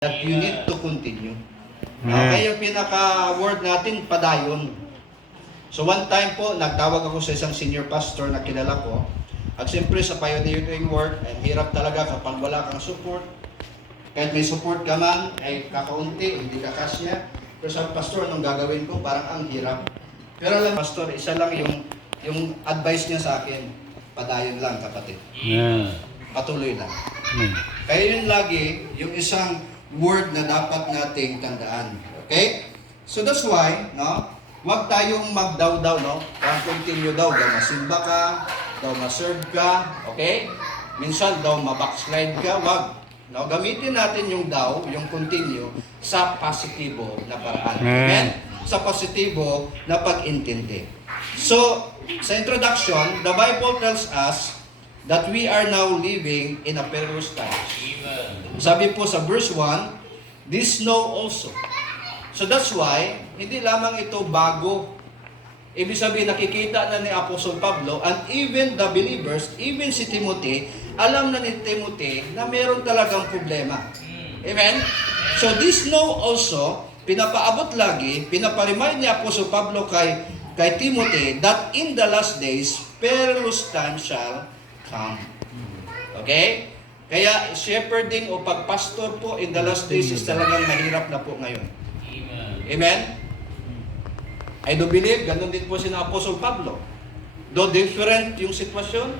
that you need to continue. Okay, yung pinaka-word natin, padayon. So one time po, nagtawag ako sa isang senior pastor na kilala ko. At siyempre sa pioneering work, ay hirap talaga kapag wala kang support. Kahit may support ka man, ay kakaunti, hindi ka kasya. Pero sa pastor, anong gagawin ko? Parang ang hirap. Pero lang, pastor, isa lang yung advice niya sa akin. Padayon lang, kapatid. Yeah. Patuloy lang. Kaya yun lagi, yung isang word na dapat nating tandaan. Okay? So that's why, no? Huwag tayong magdaw-daw, no? Kung continue daw masimba ka, daw ma-serve ka, okay? Minsan daw ma-backslide ka, wag. No? Gamitin natin yung daw, yung continue, sa positibo na paraan. Amen? Sa positibo na pag-intindi. So, sa introduction, the Bible tells us that we are now living in a perilous times. Sabi po sa verse 1, this know also. So that's why, hindi lamang ito bago. Ibig sabihin, nakikita na ni Apostle Pablo, and even the believers, even si Timothy, alam na ni Timothy na meron talagang problema. Amen? So this know also, pinapaabot lagi, pinaparemind ni Apostle Pablo kay Timothy that in the last days, perilous times shall come. Okay? Kaya shepherding o pagpastor po in the last days is talagang mahirap na po ngayon. Amen? I do believe, ganun din po si Apostle Pablo. Though different yung sitwasyon,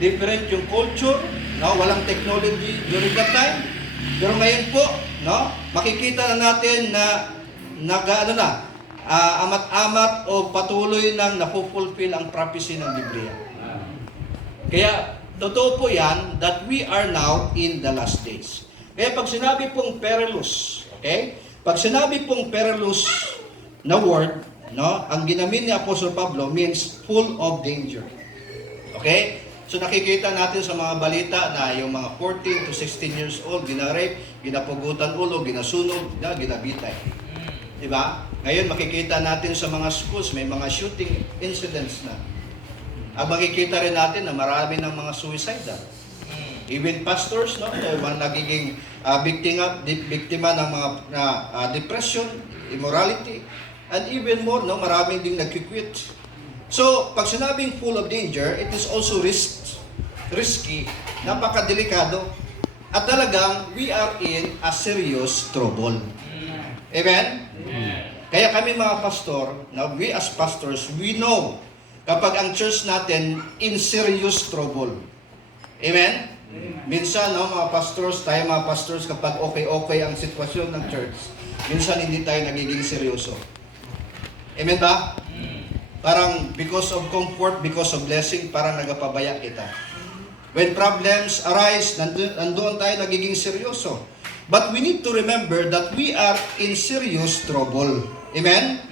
different yung culture, no? Walang technology during that time. Pero ngayon po, no? Makikita na natin na amat-amat o patuloy nang napufulfill ang prophecy ng Biblia. Kaya, totoo po yan that we are now in the last days. Kaya pag sinabi pong perilous, okay? Pag sinabi pong perilous na word, no? Ang ginamit ni Apostle Pablo means full of danger. Okay? So nakikita natin sa mga balita na yung mga 14 to 16 years old, ginarape, ginapugutan ulo, ginasunog, ginabitay. Diba? Ngayon makikita natin sa mga schools, may mga shooting incidents na. Ang makikita rin natin na marami ng mga suicidal. Even pastors, no, mga nagiging biktima ng mga depression, immorality, and even more, no, maraming ding nagkikwit. So, pag sinabing full of danger, it is also risky, napakadelikado, at talagang we are in a serious trouble. Amen? Kaya kami mga pastor, now we as pastors, we know kapag ang church natin in serious trouble. Amen? Minsan, no, mga pastors, kapag okay ang sitwasyon ng church, minsan hindi tayo nagiging seryoso. Amen ba? Parang because of comfort, because of blessing, parang nagapabaya kita. When problems arise, nandoon tayo nagiging seryoso. But we need to remember that we are in serious trouble. Amen?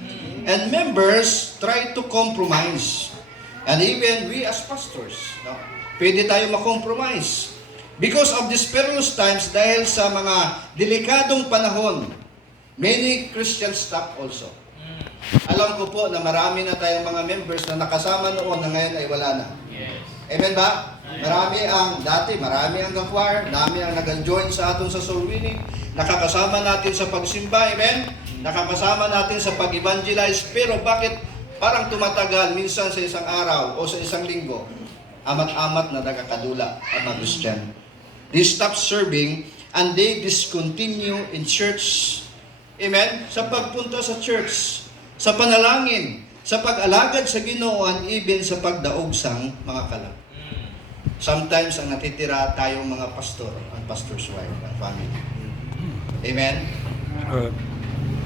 And members try to compromise. And even we as pastors, no, pwede tayo makompromise. Because of these perilous times, dahil sa mga delikadong panahon, many Christians stop also. Alam ko po na marami na tayong mga members na nakasama noon na ngayon ay wala na. Yes. Amen ba? Marami ang choir, marami ang nag-join sa atin sa soul winning, nakakasama natin sa pagsimba, amen? Nakakasama natin sa pag-evangelize, pero bakit parang tumatagal minsan sa isang araw o sa isang linggo, amat-amat na nagkakadula ang mga Christian. They stop serving and they discontinue in church. Amen? Sa pagpunta sa church, sa panalangin, sa pag-alagad sa Ginoo, and even sa pagdaog sang mga kalag. Sometimes ang natitira tayong mga pastor, ang pastor's wife, ang family. Amen?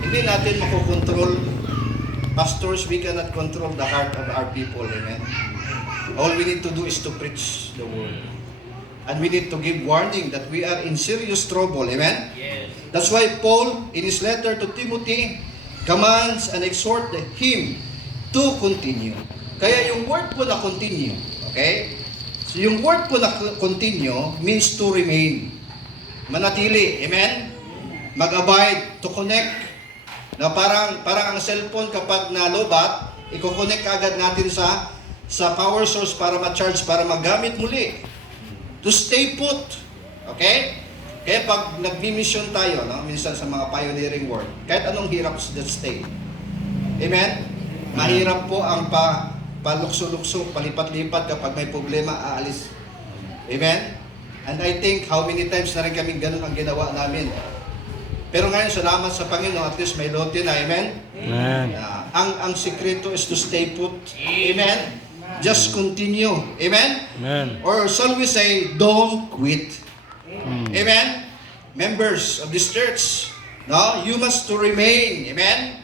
Hindi natin makokontrol. Pastors, we cannot control the heart of our people. Amen? All we need to do is to preach the word. And we need to give warning that we are in serious trouble. Amen? Yes. That's why Paul, in his letter to Timothy, commands and exhort him to continue. Kaya yung word po na continue, okay? So yung word po na continue means to remain. Manatili. Amen? Mag-abide, to connect. Na parang ang cellphone kapag nalobat, i-connect agad natin sa power source para ma-charge, para magamit muli. To stay put. Okay? Kaya pag nag-mission tayo, no, minsan sa mga pioneering work, kahit anong hirap just stay. Amen? Mahirap po ang palukso-lukso, palipat-lipat kapag may problema, aalis. Amen? And I think how many times na rin kami ganun ang ginawa namin. Pero ngayon, salamat sa Panginoon, at least may lote na. Amen? Amen. Ang sikreto is to stay put. Amen? Just continue. Amen? Amen. Or shall we say, don't quit. Amen? Members of this church, no? You must to remain. Amen?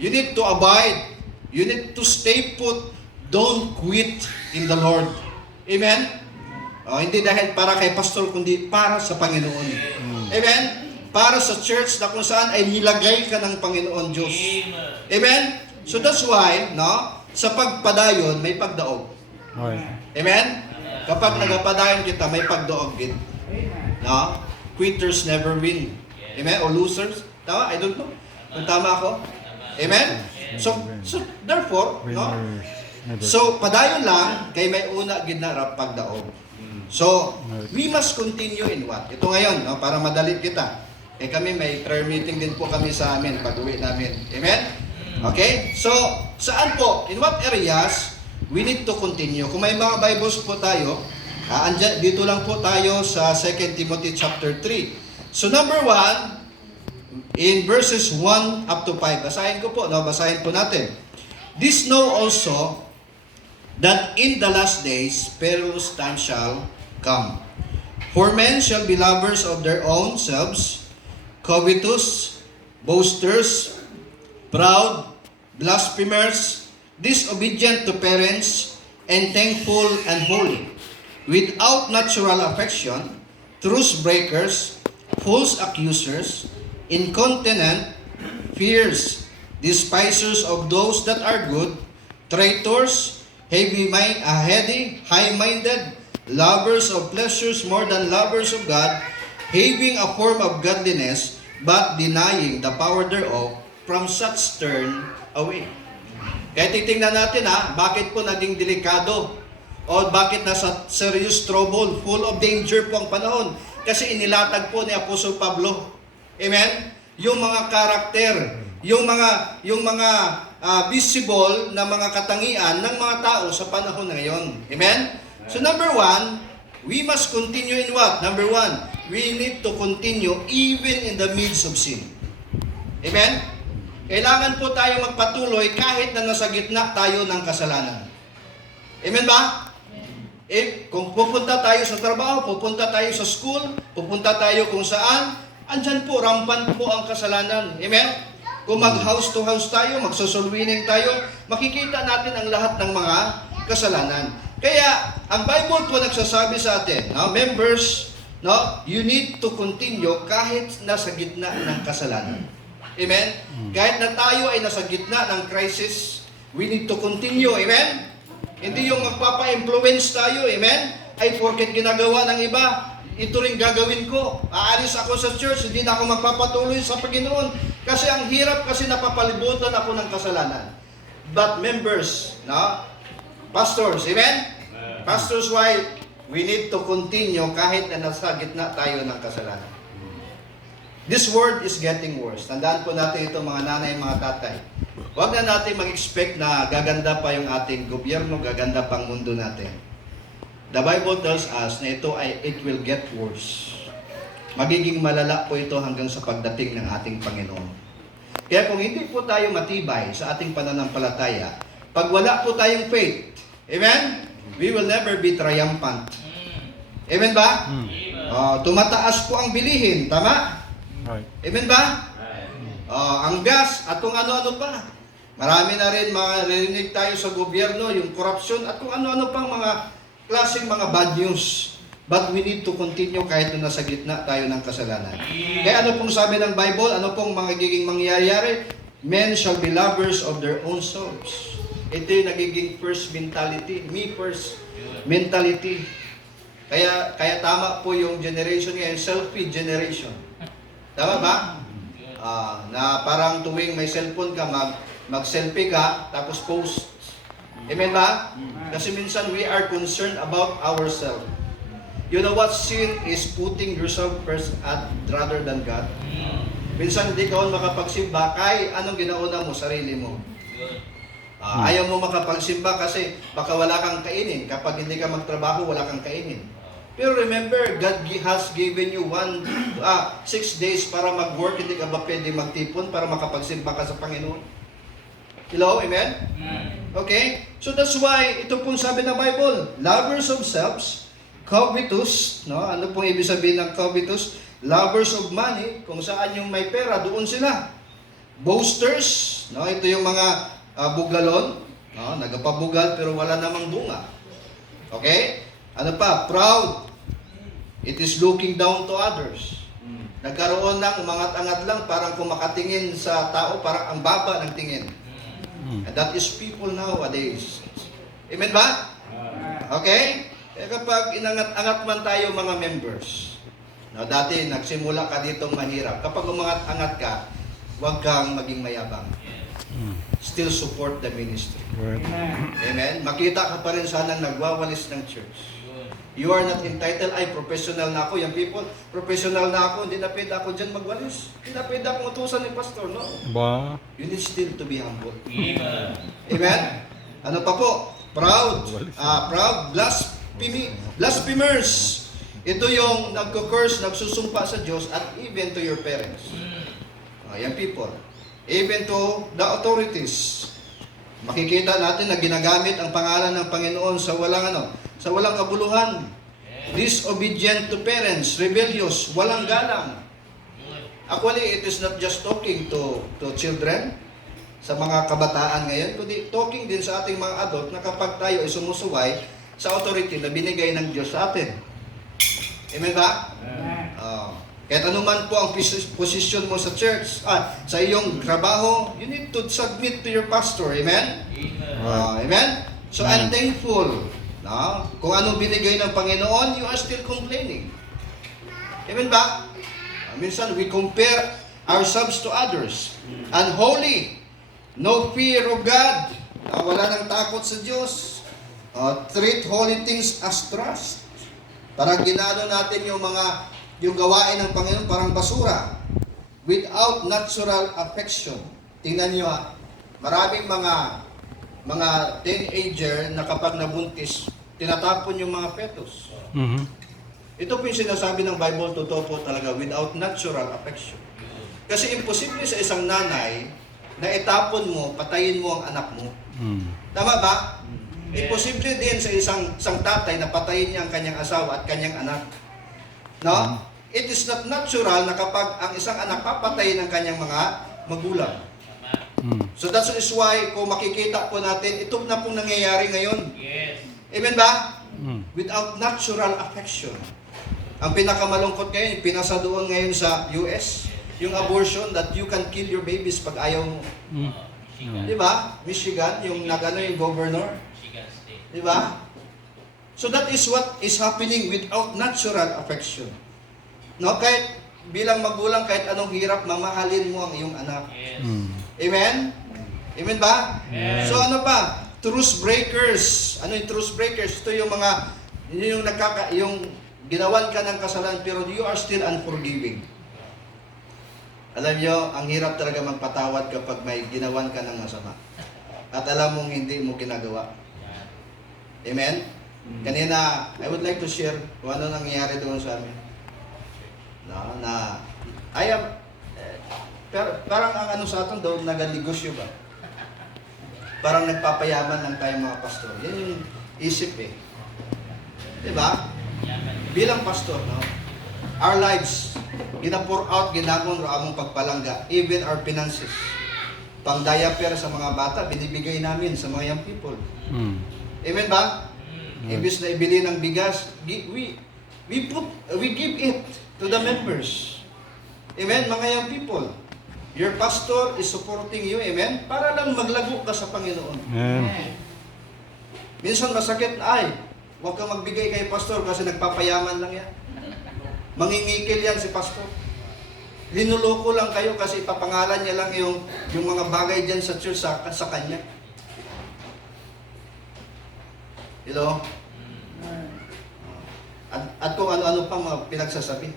You need to abide. You need to stay put. Don't quit in the Lord. Amen? Hindi dahil para kay pastor, kundi para sa Panginoon. Amen? Para sa church na kung saan ay nilagay ka ng Panginoon Diyos. Amen? So that's why, no? Sa pagpadayon, may pagdaog. Okay. Amen? Kapag nagpadayon kita, may pagdaog din. No? Quitters never win. Amen? O losers. Tama? I don't know. Kung tama ako. Amen? So therefore, no? So, padayon lang, kay may una ginarap pagdaog. So, we must continue in what? Ito ngayon, no? Para madali kita. Kami may prayer meeting din po kami sa amin pag-uwi namin. Amen? Okay? So, saan po? In what areas we need to continue? Kung may mga Bibles po tayo, dito lang po tayo sa 2 Timothy chapter 3. So number 1, in verses 1 up to 5. Basahin ko po, no? Basahin po natin. This know also that in the last days perilous times shall come. For men shall be lovers of their own selves, covetous, boasters, proud, blasphemers, disobedient to parents, unthankful and holy, without natural affection, truce breakers, false accusers, incontinent, fierce, despisers of those that are good, traitors, heady, high-minded, lovers of pleasures more than lovers of God, having a form of godliness, but denying the power thereof, from such turn away. Kaya titingnan natin bakit po naging delikado o bakit nasa serious trouble, full of danger po ang panahon. Kasi inilatag po ni Apostol Pablo. Amen? Yung mga karakter, yung mga visible na mga katangian ng mga tao sa panahon ngayon. Amen? So number 1, we must continue in what? Number 1, we need to continue even in the midst of sin. Amen? Kailangan po tayo magpatuloy kahit na nasa gitna tayo ng kasalanan. Amen ba? Kung pupunta tayo sa trabaho, pupunta tayo sa school, pupunta tayo kung saan, andyan po, rampant po ang kasalanan. Amen? Kung mag-house to house tayo, magsosolwining tayo, makikita natin ang lahat ng mga kasalanan. Kaya, ang Bible po nagsasabi sa atin, members, you need to continue kahit nasa gitna ng kasalanan. Amen? Kahit na tayo ay nasa gitna ng crisis, we need to continue. Amen? Hindi yung magpapa-influence tayo, amen? Ay, porket ginagawa ng iba, ito rin gagawin ko. Aalis ako sa church, hindi na ako magpapatuloy sa Panginoon. Kasi ang hirap kasi napapalibutan ako ng kasalanan. But members, pastors, amen? Pastors, why? We need to continue kahit na nasa gitna tayo ng kasalanan. This world is getting worse. Tandaan po natin ito, mga nanay, mga tatay. Huwag na natin mag-expect na gaganda pa yung ating gobyerno, gaganda pang mundo natin. The Bible tells us na it will get worse. Magiging malala po ito hanggang sa pagdating ng ating Panginoon. Kaya kung hindi po tayo matibay sa ating pananampalataya, pag wala po tayong faith, amen? We will never be triumphant. Amen ba? Tumataas po ang bilihin, tama? Amen ba? Ang gas at kung ano-ano pa. Marami na rin maririnig tayo sa gobyerno, yung corruption at kung ano-ano pang mga klaseng mga bad news. But we need to continue kahit na nasa gitna tayo ng kasalanan. Kaya ano pong sabi ng Bible? Ano pong magiging mangyayari? Men shall be lovers of their own souls. Ito yung nagiging first mentality. Me first mentality. Kaya tama po yung generation ngayon, selfie generation. Tama ba? Na parang tuwing may cellphone ka, mag-selfie ka, tapos post. Amen ba? Kasi minsan we are concerned about ourselves. You know what sin is? Putting yourself first rather than God. Minsan hindi ka makapagsimba, kay anong ginauna mo? Sarili mo. Ayaw mo makapagsimba kasi baka wala kang kainin. Kapag hindi ka magtrabaho, wala kang kainin. Pero remember, God has given you 6 days para mag-work. Hindi ka ba pwede magtipon para makapagsimba ka sa Panginoon? Hello? Amen? Okay? So that's why, ito pong sabi ng Bible, lovers of selves, covetous, no? Ano pong ibig sabihin ng covetous? Lovers of money, kung saan yung may pera, doon sila. Boasters, no? Ito yung mga buglalon, no? Nagapabugal pero wala namang bunga. Okay? Ano pa? Proud. It is looking down to others. Nagkaroon ng umangat-angat lang, parang kung makatingin sa tao, parang ang baba ng tingin. And that is people nowadays. Amen ba? Okay? Kaya kapag inangat-angat man tayo mga members, no, dati nagsimula ka ditong mahirap. Kapag umangat-angat ka, huwag kang maging mayabang. Still support the ministry. Amen? Makita ka pa rin sana nagwawalis ng church. You are not entitled, ay professional na ako. Yung people, professional na ako, hindi na pwede ako dyan magwalis. Hindi na pwede akong utusan ni pastor, no? Ba? You need still to be humble. Amen? Ano pa po? Proud. Proud. Blasphemers. Ito yung nagko-curse, nagsusumpa sa Diyos at even to your parents. Yan people. Even to the authorities. Makikita natin na ginagamit ang pangalan ng Panginoon sa walang kabuluhan. Disobedient to parents, rebellious, walang galang. Actually, it is not just talking to children, sa mga kabataan ngayon, kundi talking din sa ating mga adult na kapag tayo ay sumusuway sa authority na binigay ng Diyos sa atin. Amen ba? Kahit anuman po ang position mo sa church, sa iyong trabaho, you need to submit to your pastor. Amen? Amen? So, I'm thankful. No? Kung anong binigay ng Panginoon, you are still complaining. Amen ba? Minsan, we compare ourselves to others. Unholy. No fear of God. Wala nang takot sa Diyos. Treat holy things as trust. Parang ginano natin yung gawain ng Panginoon parang basura. Without natural affection. Tingnan nyo maraming mga teenager na kapag nabuntis, tinatapon yung mga fetus. Ito po yung sinasabi ng Bible, totoo po talaga, without natural affection. Kasi imposible sa isang nanay na itapon mo, patayin mo ang anak mo. Tama ba? Imposible din sa isang tatay na patayin niya ang kanyang asawa at kanyang anak. No? It is not natural na kapag ang isang anak papatayin ang kanyang mga magulang. So that is why, kung makikita po natin, ito na pong nangyayari ngayon. Yes. Amen ba? Without natural affection. Ang pinakamalungkot ngayon, pinasa doon ngayon sa US, yung abortion, that you can kill your babies pag ayaw mo. Di ba? Michigan, yung yung governor. Di ba? So that is what is happening without natural affection. No, kahit bilang magulang, kahit anong hirap, mamahalin mo ang iyong anak. Yes. Amen? Amen ba? Yes. So ano pa? Truce breakers. Ano yung truce breakers? Ito yung yung ginawan ka ng kasalanan pero you are still unforgiving. Alam nyo, ang hirap talaga magpatawad kapag may ginawan ka ng masama. At alam mong hindi mo ginagawa. Amen? Kanina, I would like to share kung ano nangyayari doon sa amin. Parang ang ano sa atin doon, naganegosyo ba? Parang nagpapayaman lang tayo mga pastor. Yan yung isip Diba? Bilang pastor, no? Our lives, gina-pour out, ginamon among pagpalangga, even our finances. Pang-diaper sa mga bata, binibigay namin sa mga young people. Amen ba? Imbis na ibili ng bigas, we give it to the members. Amen, mga young people. Your pastor is supporting you, amen? Para lang maglago ka sa Panginoon. Amen. Minsan masakit, huwag kang magbigay kay pastor kasi nagpapayaman lang yan. Mangingikil yan si pastor. Linuloko lang kayo kasi ipapangalan niya lang yung mga bagay dyan sa church sa kanya. At kung ano-ano pang mga pinagsasabi.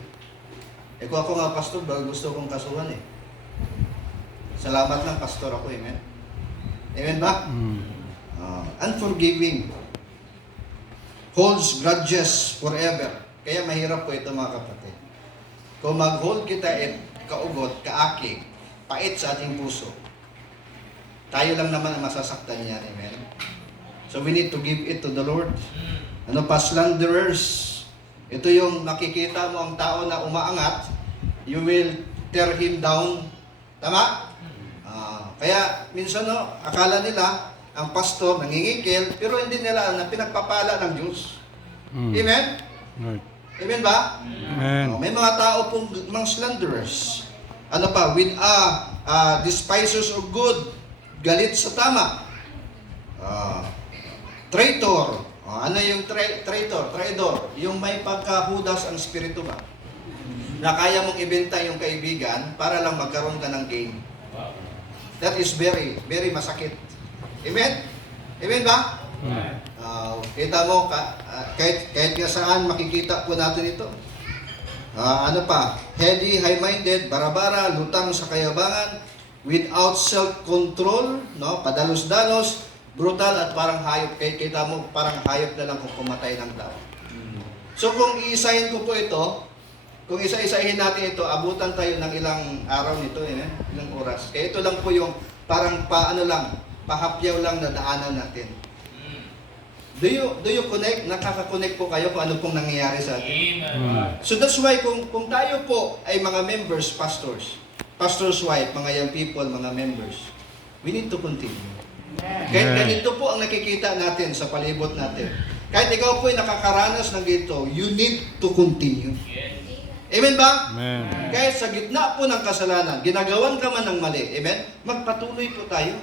Kung ako nga pastor, gusto kong kasuhan eh. Salamat lang, pastor ako, amen? Amen ba? Unforgiving. Holds grudges forever. Kaya mahirap po ito mga kapatid. Kung mag-hold kita kaugot, kaakig, pait sa ating puso, tayo lang naman ang masasaktan niyan, amen? So we need to give it to the Lord. Ano pa, slanderers. Ito yung nakikita mo ang tao na umaangat, you will tear him down. Tama? Kaya minsan akala nila ang pastor nangingikil, pero hindi nila alam na pinagpapala ng Diyos. Amen? Right. Amen ba? Amen. May mga tao pong mga slanderers. Ano pa? With despisers of good, galit sa tama. Traitor. Ano yung traitor? Traidor. Yung may pagkahudas ang spirito ba? Na kaya mong ibenta yung kaibigan para lang magkaroon ka ng gain. That is very, very masakit. Amen? Amen ba? Kita mo, kahit nga saan makikita po natin ito. Ano pa? Heady, high-minded, barabara, lutang sa kayabangan, without self-control, no? Padalos-dalos, brutal at parang hayop. Kita mo, parang hayop na lang kung pumatay ng tao. So kung iisahin ko po ito, kung isa-isahin natin ito, abutan tayo ng ilang araw nito, ilang oras. Kaya ito lang po yung parang pahapyaw lang na daanan natin. Do you connect? Nakaka-connect po kayo kung ano pong nangyayari sa atin. So that's why kung tayo po ay mga members, pastor's wife, mga young people, mga members, we need to continue. Kahit ganito po ang nakikita natin sa palibot natin. Kahit ikaw po ay nakakaranas ng ganito, you need to continue. Amen ba? Amen. Kahit sa gitna po ng kasalanan, ginagawan ka man ng mali, amen? Magpatuloy po tayo.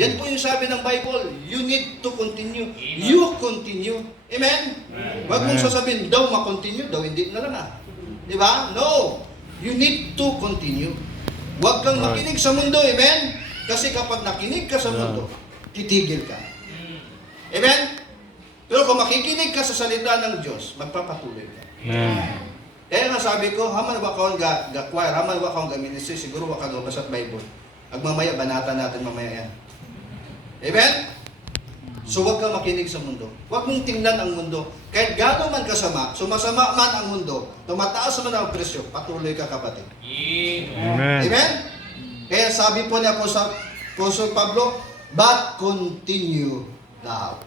Yan po yung sabi ng Bible, you need to continue. You continue. Amen? Huwag mong sasabihin, daw makontinue, daw hindi na lang Di ba? No. You need to continue. Huwag kang makinig sa mundo, amen? Kasi kapag nakinig ka sa mundo, titigil ka. Amen? Pero kung makikinig ka sa salita ng Diyos, magpapatuloy ka. Amen. Kaya nga sabi ko, haman ba kaon ga choir, haman ba kaon ga ministry, siguro waka ga basat Bible. Agmamaya, banata natin mamaya yan. Amen? So huwag kang makinig sa mundo. Huwag mong tingnan ang mundo. Kahit gano'n man kasama, sumasama man ang mundo, tumataas man ang presyo, patuloy ka kapatid. Amen. Amen? Kaya sabi po niya po sa Apostle Pablo, but continue thou.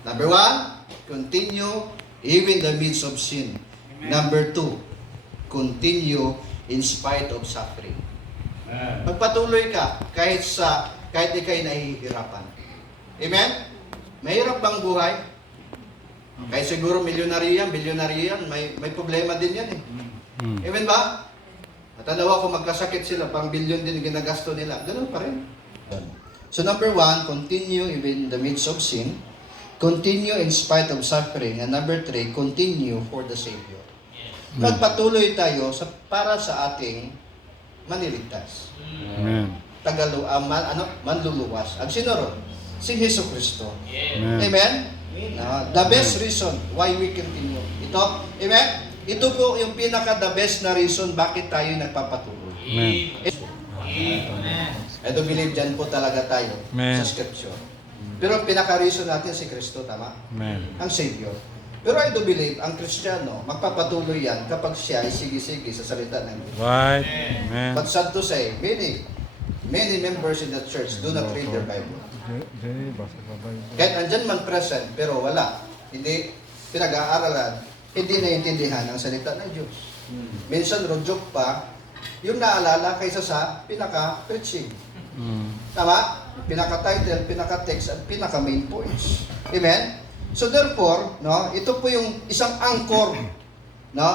Number 1, continue even in the midst of sin. Number 2, continue in spite of suffering. Magpatuloy ka kahit ikay nahihirapan. Amen? Mahirap bang buhay? Kahit siguro milyonaryo yan, may problema din yan eh. Amen ba? At alawa kung magkasakit sila, pang bilyon din ginagasto nila. Ganun pa rin. So number 1, continue even in the midst of sin. Continue in spite of suffering. And number 3, continue for the Savior. Magpatuloy tayo para sa ating maniligtas. Amen. Manluluwas. Ang sino ron? Si Hesus Kristo. Amen. Amen? The best reason why we continue. Ito, amen? Ito po yung pinaka-the best na reason bakit tayo nagpapatuloy. Amen. I do believe dyan po talaga tayo sa Scripture. Pero pinaka-reason natin si Kristo, tama? Amen. Ang Savior. Pero I do believe, ang Kristiyano, magpapatuloy yan kapag siya ay sige-sige sa salita ng Diyos. Right. Amen. But sad to say, many members in the church do not read their Bible. Kahit andyan man present, pero wala. Hindi pinag-aaralan, hindi naiintindihan ang salita ng Diyos. Minsan, rodyok pa, yung naalala kaysa sa pinaka-preaching. Tama? Pinaka-title, pinaka-text, at pinaka-main points. Amen? So therefore, ito po yung isang angkor,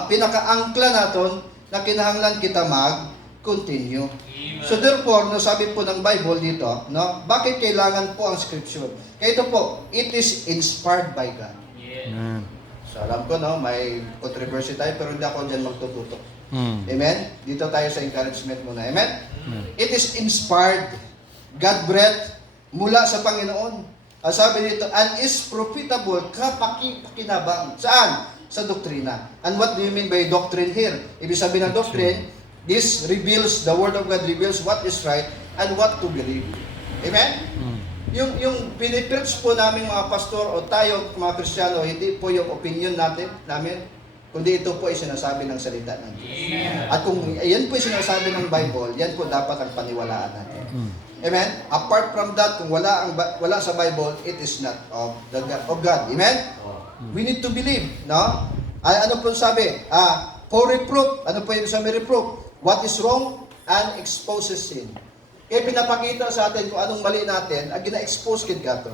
pinaka-angkla natin na kinahanglan kita mag-continue. So therefore, sabi po ng Bible dito, bakit kailangan po ang Scripture? Kaya ito po, it is inspired by God. Amen. So alam ko, may controversy tayo, pero hindi ako dyan magtututok. Amen? Dito tayo sa encouragement muna. Amen? It is inspired. God breathed mula sa Panginoon. sabi dito, and is profitable, kapakinabang. Saan? Sa doktrina. And what do you mean by doctrine here? Ibig sabihin ng doctrine, this reveals, the Word of God reveals what is right and what to believe. Amen? Yung pinipreach po namin mga pastor o tayo mga Kristiyano, hindi po yung opinion namin, kundi ito po ay sinasabi ng salita ng Diyos. At kung yan po ay sinasabi ng Bible, yan po dapat ang paniwalaan natin. Amen? Apart from that, kung wala sa Bible, it is not of God. Amen? We need to believe, no? Ano po sabi? For reproof. Ano po yung sabi reproof? What is wrong and exposes sin. Kaya pinapakita sa atin kung anong mali natin, gina-expose kid ka to.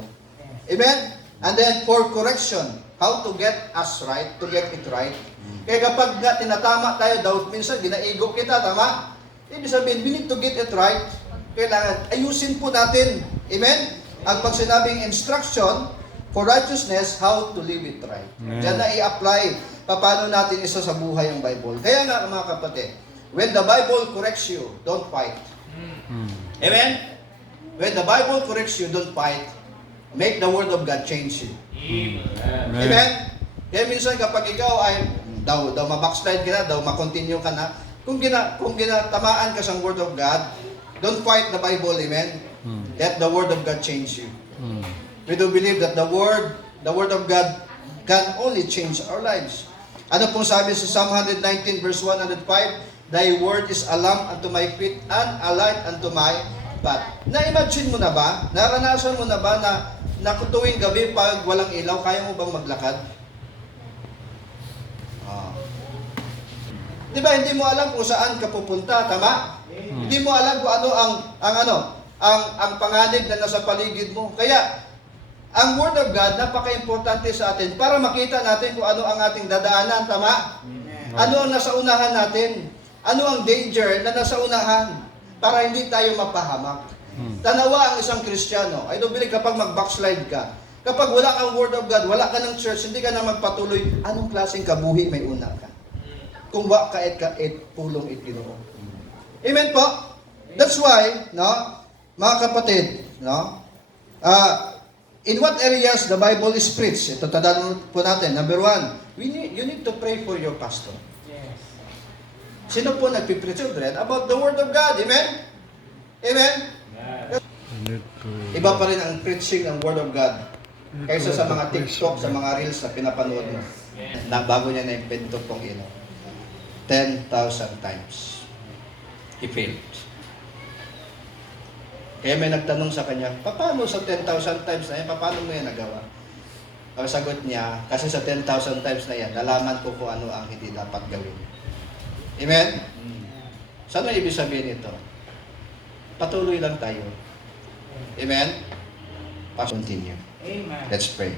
Amen? And then for correction, how to get us right, to get it right. Kaya kapag tinatama tayo daw, minsan ginaigo kita, tama? Ibig sabihin, we need to get it right. Kailangan ayusin po natin. Amen? Ang pag sinabing instruction for righteousness, how to live it right. Diyan na i-apply paano natin isa sa buhay ang Bible. Kaya nga mga kapatid, when the Bible corrects you, don't fight. Amen? When the Bible corrects you, don't fight. Make the Word of God change you. Amen? Kaya minsan kapag ikaw ay daw ma-backslide ka na, daw ma-continue ka na, kung ginatamaan ka sa Word of God, don't fight the Bible, amen? Let the Word of God change you. We do believe that the Word of God can only change our lives. Ano pong sabi sa Psalm 119 verse 105? Thy word is a lamp unto my feet and a light unto my path. Na-imagine mo na ba? Naranasan mo na ba na tuwing gabi pag walang ilaw, kaya mo bang maglakad? Di ba, hindi mo alam kung saan ka pupunta, tama? Hindi mo alam kung ano ang panganib na nasa paligid mo. Kaya, ang Word of God, napaka-importante sa atin para makita natin kung ano ang ating dadaanan, tama? Ano ang nasa unahan natin? Ano ang danger na nasa unahan? Para hindi tayo mapahamak. Tanawa ang isang Kristiyano. I don't believe kapag mag-backslide ka, kapag wala kang Word of God, wala ka ng church, hindi ka na magpatuloy, anong klaseng kabuhi may una ka? Kung wa ka pulong Ginoo. Amen po? That's why, no, mga kapatid, no, in what areas the Bible is preached? Ito tandaan po natin. Number 1, you need to pray for your pastor. Yes. Sino po nagpipreach children about the Word of God? Amen? Amen? Iba pa rin ang preaching ng Word of God kaysa sa mga TikTok, sa mga Reels na pinapanood mo. Na bago niya na-invento pong 10,000 times. He failed. Kaya may nagtanong sa kanya, paano sa 10,000 times na yan, paano mo yan nagawa? Ang sagot niya, kasi sa 10,000 times na yan, nalaman ko kung ano ang hindi dapat gawin. Amen? Saan ang ibig sabihin ito? Patuloy lang tayo. Amen? Continue. Amen. Let's pray.